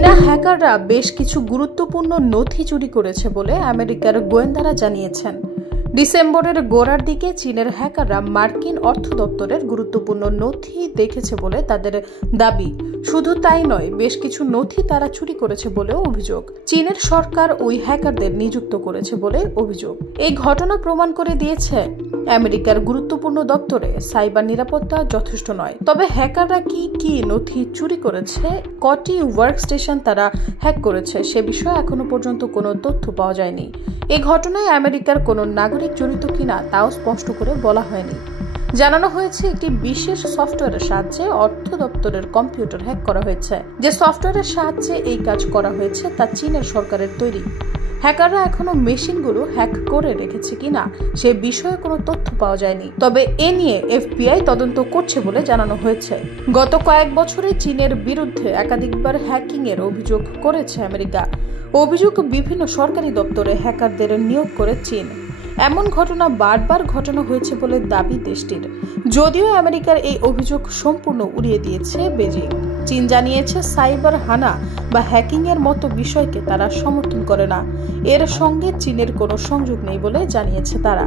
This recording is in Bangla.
চীনা হ্যাকাররা বেশ কিছু গুরুত্বপূর্ণ নথি চুরি করেছে বলে আমেরিকার গোয়েন্দারা জানিয়েছেন। ডিসেম্বরের গোড়ার দিকে চীনের হ্যাকাররা মার্কিন অর্থ দপ্তরের গুরুত্বপূর্ণ নথি দেখেছে বলে তাদের দাবি। শুধু তাই নয়, বেশ কিছু নথি তারা চুরি করেছে বলেও অভিযোগ। চীনের সরকার ওই হ্যাকারদের নিযুক্ত করেছে বলে অভিযোগ। এই ঘটনা প্রমাণ করে দিয়েছে আমেরিকার গুরুত্বপূর্ণ দপ্তরে সাইবার নিরাপত্তা যথেষ্ট নয়। তবে হ্যাকাররা কি নথি চুরি করেছে, কটি ওয়ার্কস্টেশন তারা হ্যাক করেছে, সে বিষয়ে এখনো পর্যন্ত কোনো তথ্য পাওয়া যায়নি। এই ঘটনায় আমেরিকার কোনো নাগরিক জড়িত কিনা তাও স্পষ্ট করে বলা হয়নি। জানানো হয়েছে একটি বিশেষ সফটওয়্যারের সাহায্যে অর্থ দপ্তরের কম্পিউটার হ্যাক করা হয়েছে। যে সফটওয়্যারের সাহায্যে এই কাজ করা হয়েছে তা চীনের সরকারের তৈরি। হ্যাকাররা এখনো মেশিনগুলো হ্যাক করে রেখেছে কিনা সে বিষয়ে কোনো তথ্য পাওয়া যায়নি। তবে এ নিয়ে FBI তদন্ত করছে বলে জানানো হয়েছে। গত কয়েক বছরে চীনের বিরুদ্ধে একাধিকবার হ্যাকিং এর অভিযোগ করেছে আমেরিকা। অভিযোগ বিভিন্ন সরকারি দপ্তরে হ্যাকারদের নিয়োগ করে চীন। এমন ঘটনা বারবার ঘটানো হয়েছে বলে দাবি দেশটির। যদিও আমেরিকার এই অভিযোগ সম্পূর্ণ উড়িয়ে দিয়েছে বেজিং। চীন জানিয়েছে সাইবার হানা বা হ্যাকিং এর মতো বিষয়কে তারা সমর্থন করে না। এর সঙ্গে চীনের কোনো সংযোগ নেই বলে জানিয়েছে তারা।